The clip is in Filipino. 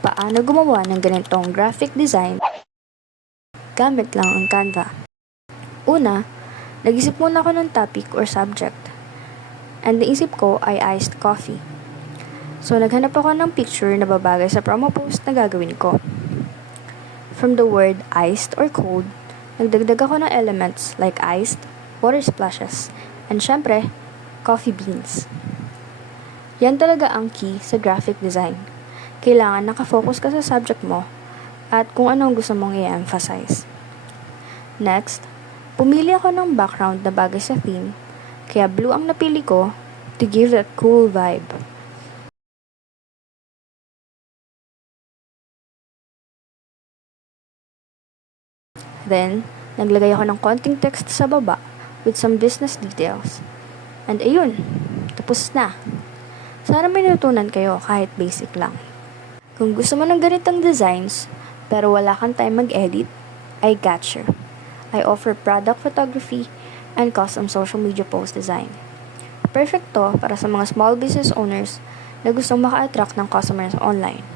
Paano gumawa ng ganitong graphic design gamit lang ang Canva. Una, nag-isip muna ako ng topic or subject. And naisip ko ay iced coffee. So naghanap ako ng picture na babagay sa promo post na gagawin ko. From the word iced or cold, nagdagdag ako ng elements like iced, water splashes, and syempre, coffee beans. Yan talaga ang key sa graphic design. Kailangan nakafocus ka sa subject mo at kung anong gusto mong i-emphasize. Next, pumili ako ng background na bagay sa theme, kaya blue ang napili ko to give that cool vibe. Then, naglagay ako ng konting text sa baba with some business details. And ayun, tapos na. Sana may natutunan kayo kahit basic lang. Kung gusto mo ng ganitong designs, pero wala kang time mag-edit, I got you. I offer product photography and custom social media post design. Perfect to para sa mga small business owners na gustong maka-attract ng customers online.